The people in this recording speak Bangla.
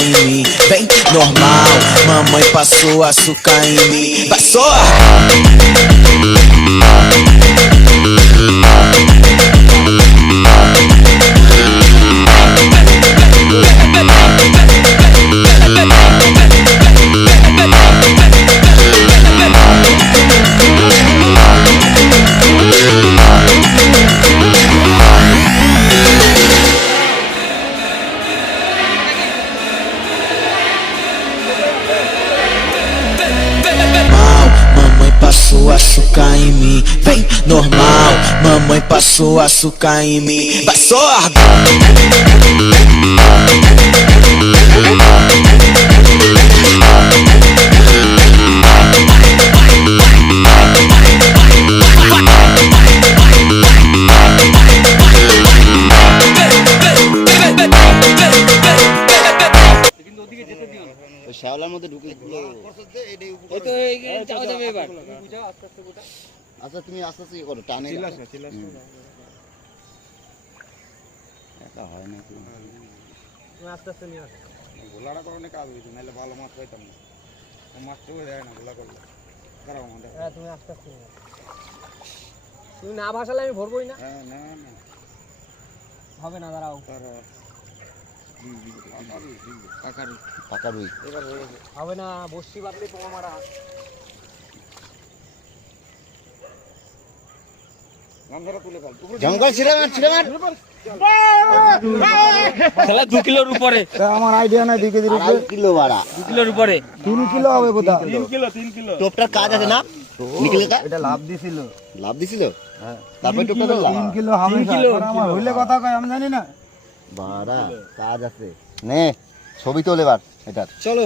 açúcar em mim. Bem normal, mamãe passou açúcar em mim. Passou! Passou açúcar em mim, vem normal. Mamãe passou açúcar em mim. Vai sorgo! শ্যাওলার মধ্যে ঢুকে আচ্ছা তুমি আস্তে আস্তে করো টানে হয় নাকি আস্তে আস্তে নিয়ে আসো গোলাটা করলে কাজ হয়েছে নাহলে ভালো মাছ পাইতাম না মাছ তো যায় না গোলা করলে খারাপ আমাদের হ্যাঁ তুমি আস্তে আস্তে নিয়ে তুমি না ভাসালে আমি ভরবই না হ্যাঁ না না হবে না দাঁড়াও পাকা রুই হবে না বসি বাদলে পোকা মারা জঙ্গল ছিঁড়ে মার তাহলে 2 কিলোর উপরে আমার আইডিয়া নাই 2 কেজির উপরে কিলো বাড়া 2 কিলোর উপরে 3 কিলো হবে বোধ হয় 3 কিলো টোপটার কাজ আছে না নিকলেটা এটা লাভ দিছিল হ্যাঁ তারপরে টোপটা ধরলাম 3 কিলো হবে স্যার আমার হইলে কথা কয় আমি জানি না বাড়া কাজ আছে নে ছবি তোল এবার এটা চলো